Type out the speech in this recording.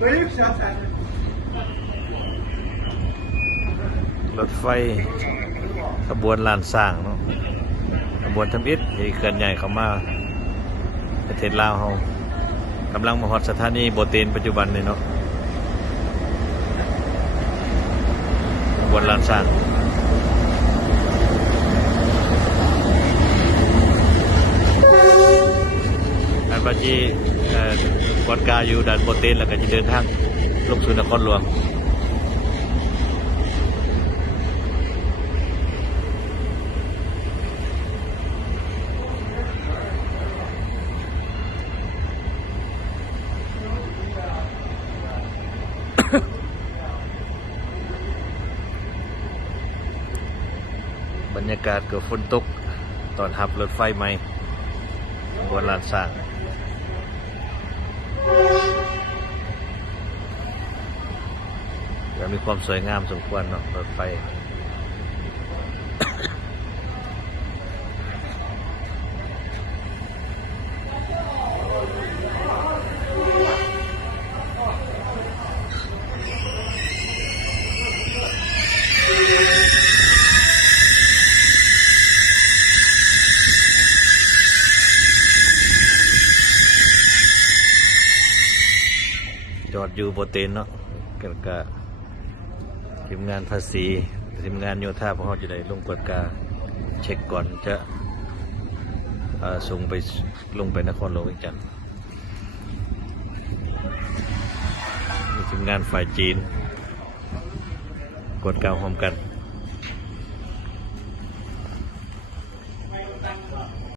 Böyle bir şey sen. รถไฟขบวนลานสร้างเนาะขบวนทำอิฐที่เคลื่อนใหญ่เข้ามาประเทศลาวเฮากำลังมาฮอดสถานีโบเตนปัจจุบันนี่เนาะขบวนลานสร้างอันว่าจีเอ่อ กอดกาอยู่ด่านโบเตนแล้วก็จะเดินทางลงสู่นครหลวงบรรยากาศกับฝนตก ตอนหับรถไฟใหม่บนลานสร้าง มีความสวยงามสมควรเนาะรถไฟ จอดอยู่บนเต็นเนาะกันกะทีมงานภาษีทีมงานโยธาพวกเขาจะได้ลงกวดกาเช็คก่อนจะส่งไปลงไปนครหลวงอีกจันทร์ทีมงานฝ่ายจีน กดกาวพร้อมกัน